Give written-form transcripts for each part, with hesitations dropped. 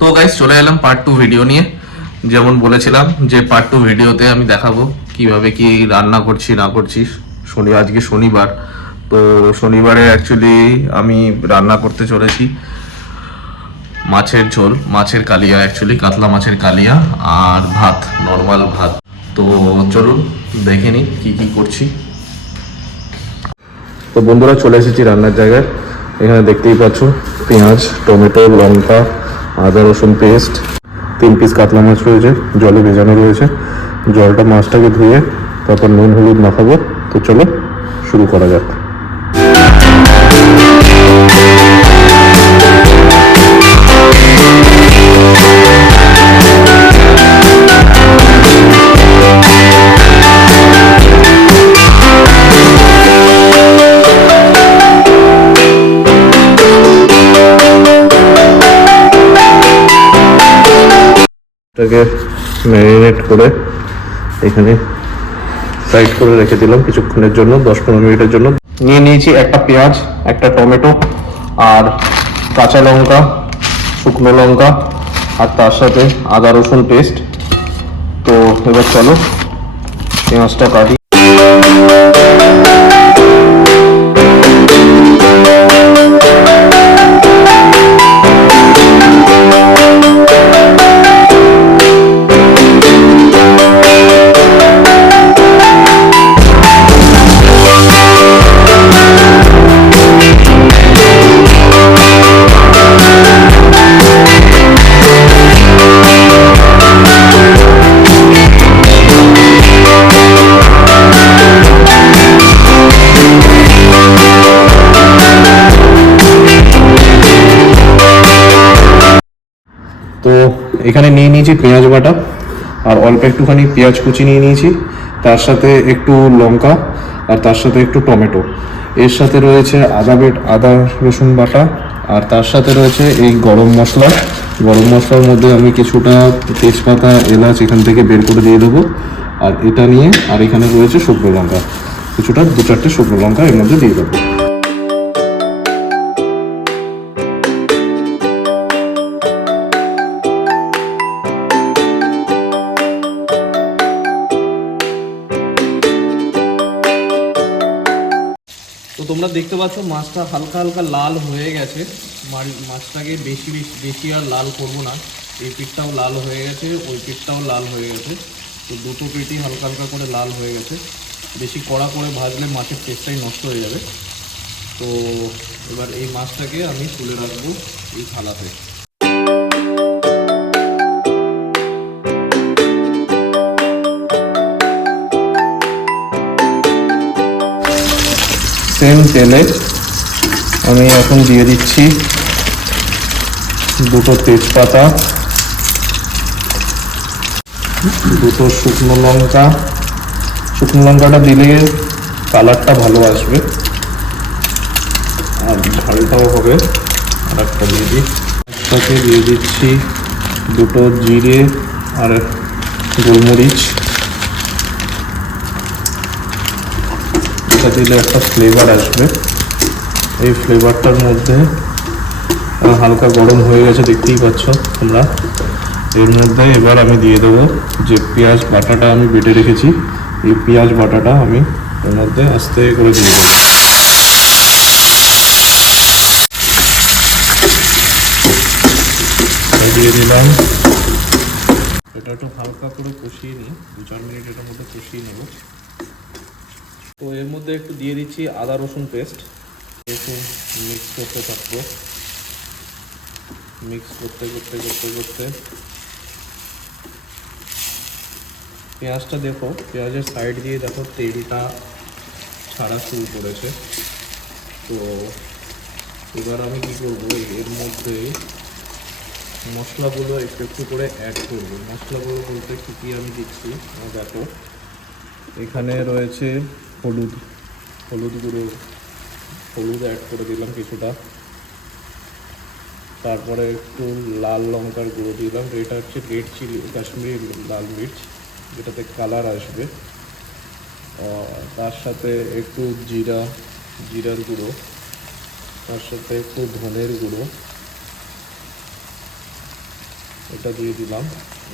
তো গাইস চলে এলাম পার্ট 2 ভিডিও নিয়ে। যেমন বলেছিলাম যে পার্ট 2 ভিডিওতে আমি দেখাবো কিভাবে কি রান্না করছি না করছি। আজকে শনিবার, তো শনিবারে অ্যাকচুয়ালি আমি রান্না করতে চলেছি মাছের ঝোল, মাছের কালিয়া, অ্যাকচুয়ালি কাতলা মাছের কালিয়া আর ভাত, নর্মাল ভাত। তো চলুন দেখে নিই কি কি করছি। তো বন্ধুরা চলে এসেছি রান্নার জায়গায়। এখানে দেখতেই পাচ্ছ পেঁয়াজ, টমেটো, লঙ্কা, আদা রসুন পেস্ট, 3 পিস কাতলা মাছ রয়েছে, জলে ভেজানো রয়েছে। জলটা মাছটাকে ধুয়ে তারপর নুন হলুদ মাখাবো। তো চলো শুরু করা যাক। এটাকে ম্যারিনেট করে এখানে সাইড করে রেখে দিলাম কিছুক্ষণের জন্য, 10-15 মিনিটের জন্য। নিয়ে নিয়েছি একটা পেঁয়াজ, একটা টমেটো আর কাঁচা লঙ্কা, শুকনো লঙ্কা আর তার সাথে আদা রসুন পেস্ট। তো এবার চলো পেঁয়াজটা কাটি। তো এখানে নিয়ে নিয়েছি পেঁয়াজ বাটা আর অল্প একটুখানি পেঁয়াজ কুচি নিয়ে নিয়েছি, তার সাথে একটু লঙ্কা আর তার সাথে একটু টমেটো। এর সাথে রয়েছে আদা রসুন বাটা আর তার সাথে রয়েছে এই গরম মশলা। গরম মশলার মধ্যে আমি কিছুটা তেজপাতা, এলাচ এখান থেকে বের করে দিয়ে দেবো। আর এটা নিয়ে আর এখানে রয়েছে শুকনো লঙ্কা, কিছুটা 2-4টে শুকনো লঙ্কা এর মধ্যে দিয়ে দেবো। তো তোমরা দেখতে পাচ্ছ মাছটা হালকা হালকা লাল হয়ে গেছে। মাছটাকে বেশি আর লাল করবো না। এই পিঠটাও লাল হয়ে গেছে, ওই পিঠটাও লাল হয়ে গেছে। তো দুটো পিঠই হালকা হালকা করে লাল হয়ে গেছে। বেশি কড়া করে ভাজলে মাছের টেস্টটাই নষ্ট হয়ে যাবে। তো এবার এই মাছটাকে আমি তুলে রাখবো এই থালাতে। সেম তেলে আমি এখন দিয়ে দিচ্ছি 2টো তেজপাতা, 2টো শুকনো লঙ্কা। শুকনো লঙ্কাটা দিলে কালারটা ভালো আসবে আর ঝালটাও হবে। আর একটা দিয়ে দিই, একটাকে দিয়ে দিচ্ছি 2টো জিরে আর গোলমরিচ। এটা দিলে একটা ফ্লেভার আসবে। এই ফ্লেভারটার মধ্যে হালকা গরম হয়ে গেছে দেখতেই পাচ্ছ তোমরা। এর মধ্যে এবার আমি দিয়ে দেবো যে পেঁয়াজ বাটাটা আমি বেটে রেখেছি, এই পেঁয়াজ বাটাটা আমি এর মধ্যে আস্তে করে দিয়ে দিলাম। এটা একটু হালকা করে কষিয়ে নিই, 2-4 মিনিট এটার মধ্যে কষিয়ে নেব। তো এর মধ্যে একটু দিয়ে দিচ্ছি আদা রসুন পেস্ট। একটু মিক্স করতে থাকবো, মিক্স করতে করতে করতে করতে পেঁয়াজটা দেখো, পেঁয়াজের সাইড দিয়ে দেখো তেলটা ছাড়া শুরু করেছে। তো এবার আমি কী করবো, এর মধ্যে মশলাগুলো একটু একটু করে অ্যাড করবো। মশলাগুলো বলতে কী কী আমি দিচ্ছি দেখো, এখানে রয়েছে হলুদ গুঁড়ো, হলুদ অ্যাড করে দিলাম কিছুটা। তারপরে একটু লাল লঙ্কার গুঁড়ো দিলাম, এটা হচ্ছে রেড চিলি, কাশ্মীরি লাল মির্চ, যেটাতে কালার আসবে। তার সাথে একটু জিরার গুঁড়ো, তার সাথে একটু ধনের গুঁড়ো, এটা দিয়ে দিলাম।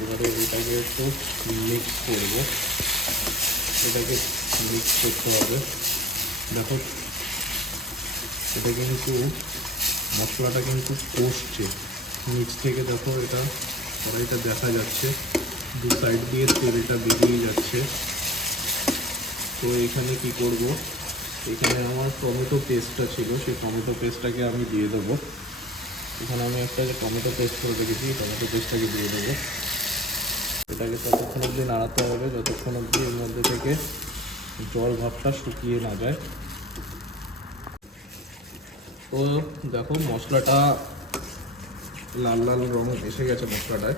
এবারে এটাকে একটু মিক্স করবো, এটাকে মিক্স করতে হবে। দেখো এটা কিন্তু মশলাটা কিন্তু কষছে নিচ থেকে, দেখো এটা কড়াইটা দেখা যাচ্ছে, দু সাইড দিয়ে তেলটা বেরিয়ে যাচ্ছে। তো এখানে কি করব, এখানে আমার টমেটো পেস্টটা ছিল, সেই টমেটো পেস্টটাকে আমি দিয়ে দেবো। এখানে আমি একটা যে টমেটো পেস্ট করে রেখেছি, টমেটো পেস্টটাকে দিয়ে দেবো। এটাকে ততক্ষণ অবধি নাড়াতে হবে যতক্ষণ অবধি এর মধ্যে থেকে জল ভাবটা শুকিয়ে না যায়। তো দেখো মশলাটা লাল লাল রং এসে গেছে মশলাটায়,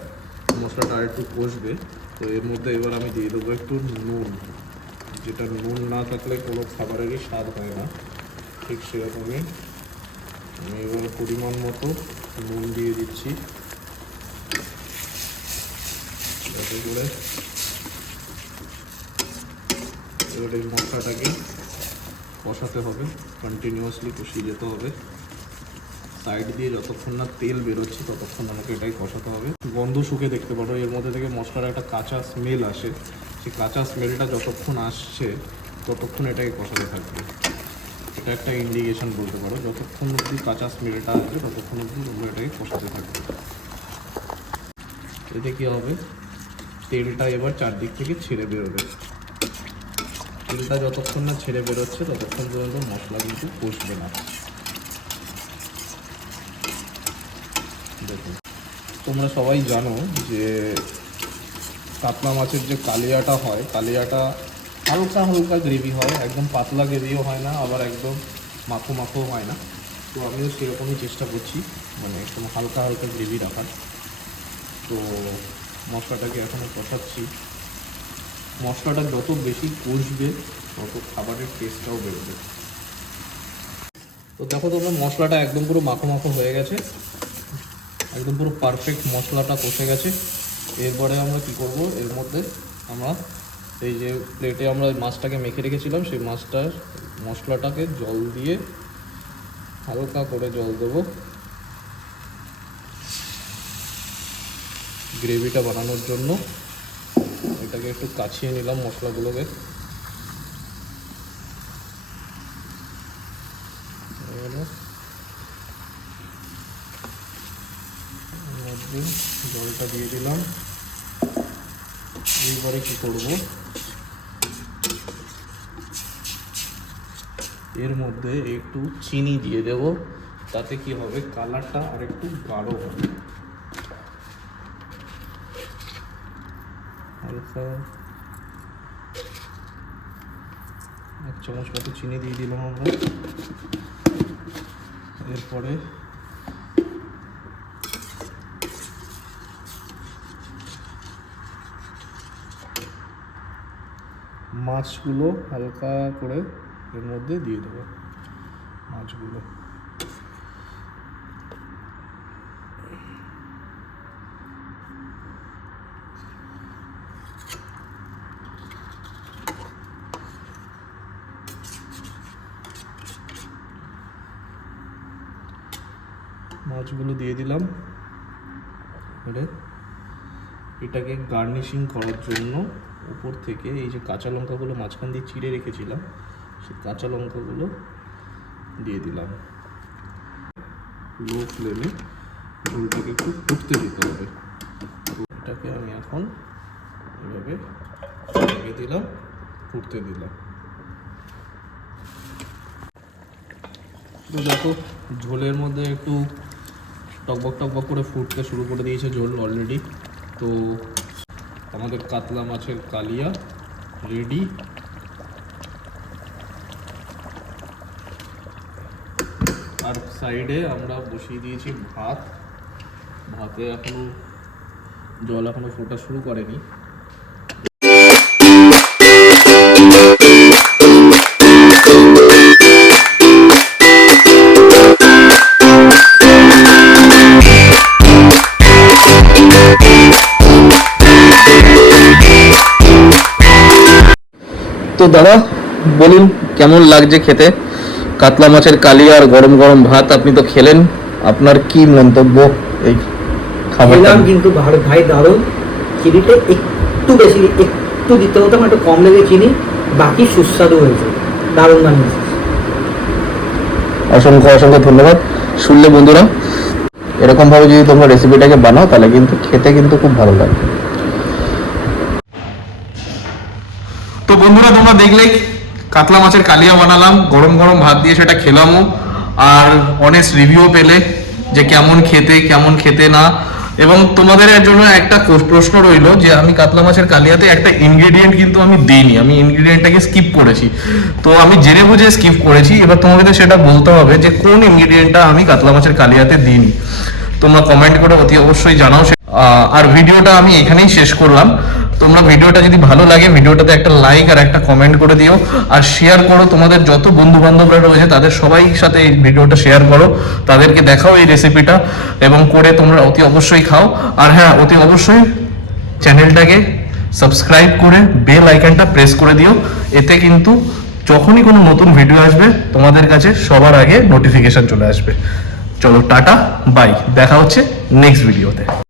মশলাটা আর একটু কষবে। তো এর মধ্যে এবার আমি দিয়ে দেবো একটু নুন, যেটা নুন না থাকলে কোনো খাবারেরই স্বাদ হয় না, ঠিক সেরকমই আমি এবার পরিমাণ মতো নুন দিয়ে দিচ্ছি, যাতে করে এবার এই মশলাটাকে কষাতে হবে, কন্টিনিউয়াসলি কষিয়ে যেতে হবে। সাইড দিয়ে যতক্ষণ না তেল বেরোচ্ছে ততক্ষণ আমাকে এটাই কষাতে হবে। গন্ধ শুকে দেখতে পারো এর মধ্যে থেকে মশলার একটা কাঁচা স্মেল আসে, সেই কাঁচা স্মেলটা যতক্ষণ আসছে ততক্ষণ এটাকে কষাতে থাকবে। এটা একটা ইন্ডিকেশন বলতে পারো, যতক্ষণ অবধি কাঁচা স্মেলটা আসবে ততক্ষণ অবধি তোমরা এটাকে কষাতে থাকবে। এতে কী হবে, তেলটা এবার চারদিক থেকে ছেড়ে বেরোবে। তেলটা যতক্ষণ না ছেড়ে বেরোচ্ছে ততক্ষণ পর্যন্ত মশলা কিন্তু কষবে না। দেখুন তোমরা সবাই জানো যে কাতলা মাছের যে কালিয়াটা হয়, কালিয়াটা হালকা হালকা গ্রেভি হয়, একদম পাতলা গ্রেভিও হয় না, আবার একদম মাখো মাখোও হয় না। তো আমিও সেরকমই চেষ্টা করছি, মানে একদম হালকা হালকা গ্রেভি রাখার। তো মশলাটাকে এখনও কষাচ্ছি। মশলাটা যত বেশি কষবে তত খাবারের টেস্টটাও বেরোবে। তো দেখো তোমরা মশলাটা একদম পুরো মাখো মাখো হয়ে গেছে, একদম পুরো পারফেক্ট মশলাটা কষে গেছে। এরপরে আমরা কি করব, এর মধ্যে আমরা এই যে প্লেটে আমরা মাছটাকে মেখে রেখেছিলাম সেই মাছটার মশলাটাকে জল দিয়ে হালকা করে জল দেবো গ্রেভিটা বানানোর জন্য। এটাকে একটু কাছিয়ে নিলাম মশলাগুলোকে। জলটা দিয়ে দিলাম। এইবারে কি করব, এর মধ্যে একটু চিনি দিয়ে দেব, তাতে কি হবে কালারটা আর একটু গাঢ় হবে। হালকা 1 চামচ মতো চিনি দিয়ে দিলাম আমরা। এরপরে মাছগুলো হালকা করে এর মধ্যে দিয়ে দেবো। মাছগুলো দিয়ে দিলাম। এবারে এটাকে গার্নিশিং করার জন্য উপর থেকে এই যে কাঁচা লঙ্কাগুলো মাঝখান দিয়ে চিড়ে রেখেছিলাম সেই কাঁচা লঙ্কাগুলো দিয়ে দিলাম। লো ফ্লেমে ঝোলটাকে একটু ফুটতে দিতে হবে। এটাকে আমি এখন এভাবে ঢেকে দিলাম, ফুটতে দিলাম। তো দেখো ঝোলের মধ্যে একটু টকবক টকবক করে ফুটতে শুরু করে দিয়েছে ঝোল অলরেডি। তো আমাদের কাতলা মাছের কালিয়া রেডি। আর সাইডে আমরা বসিয়ে দিয়েছি ভাত। ভাতে এখনো জল এখনো ফোটা শুরু করেনি। তো দাদা বলুন কেমন লাগছে খেতে কাতলা মাছের কালিয়া আর গরম গরম ভাত? আপনি তো খেলেন, আপনার কি মন্তব্য এই খাবারটা খেলাম কিন্তু ভাই দারুণ। চিনিটা একটু বেশি একটু দিতে হতো, আমার একটু কম লেগে চিনি, বাকি সুস্বাদু হয়েছে, দারুণ বানিয়েছে। অসংখ্য অসংখ্য ধন্যবাদ। শুনলে বন্ধুরা, এরকম ভাবে যদি তোমরা রেসিপিটাকে বানাও তাহলে কিন্তু খেতে কিন্তু খুব ভালো লাগবে। তো বন্ধুরা, তোমরা দেখলেই কাতলা মাছের কালিয়া বানালাম, গরম গরম ভাত দিয়ে সেটা খেলামও, আর অনেস্ট রিভিউ পেলে যে কেমন খেতে না। এবং তোমাদের জন্য একটা প্রশ্ন রইলো যে আমি কাতলা মাছের কালিয়াতে একটা ইনগ্রেডিয়েন্ট কিন্তু আমি দিইনি, আমি ইনগ্রেডিয়েন্টটাকে স্কিপ করেছি। তো আমি জেনে বুঝে স্কিপ করেছি, এবার তোমাদের সেটা বলতে হবে যে কোন ইনগ্রেডিয়েন্টটা আমি কাতলা মাছের কালিয়াতে দিইনি। তোমরা কমেন্ট করে অতি অবশ্যই জানাও। আর ভিডিওটা আমি এখানেই শেষ করলাম। তোমরা ভিডিওটা যদি ভালো লাগে ভিডিওটাতে একটা লাইক আর একটা কমেন্ট করে দিও, আর শেয়ার করো। তোমাদের যত বন্ধু বান্ধবরা রয়েছে তাদের সবাই সাথে এই ভিডিওটা শেয়ার করো, তাদেরকে দেখাও এই রেসিপিটা, এবং করে তোমরা অতি অবশ্যই খাও। আর হ্যাঁ, অতি অবশ্যই চ্যানেলটাকে সাবস্ক্রাইব করে বেল আইকনটা প্রেস করে দিও। এতে কিন্তু যখনই কোনো নতুন ভিডিও আসবে তোমাদের কাছে সবার আগে নোটিফিকেশন চলে আসবে। চলো টাটা, বাই, দেখা হচ্ছে নেক্সট ভিডিওতে।